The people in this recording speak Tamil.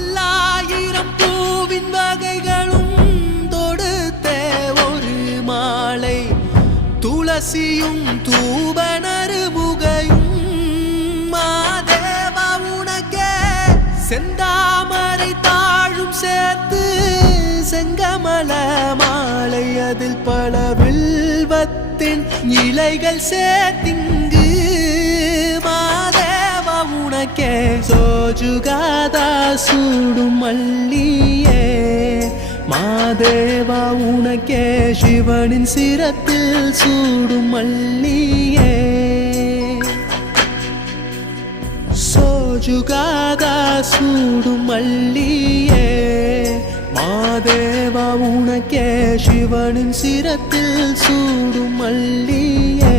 பல்லாயிரம் பூவின் வகைகளும் தொடுத்தே ஒரு மாலை துளசியும் தூபனறுமுகையும் மாதேவா உனக்கே செந்தாமரை தாழும் சேர்த்து செங்கமல மாலை அதில் பல வில்வத்தின் இலைகள் சேர்த்திங்கு மாதேவா உனக்கே சோஜுகாதா சூடும் மல்லியே மாதேவா உனக்கே சிவனின் சிரத்தில் சூடும் மல்லியே சோஜுகாதா சூடும் மல்லியே மாதேவா உனக்கே சிவனின் சிரத்தில் சூடும் மல்லியே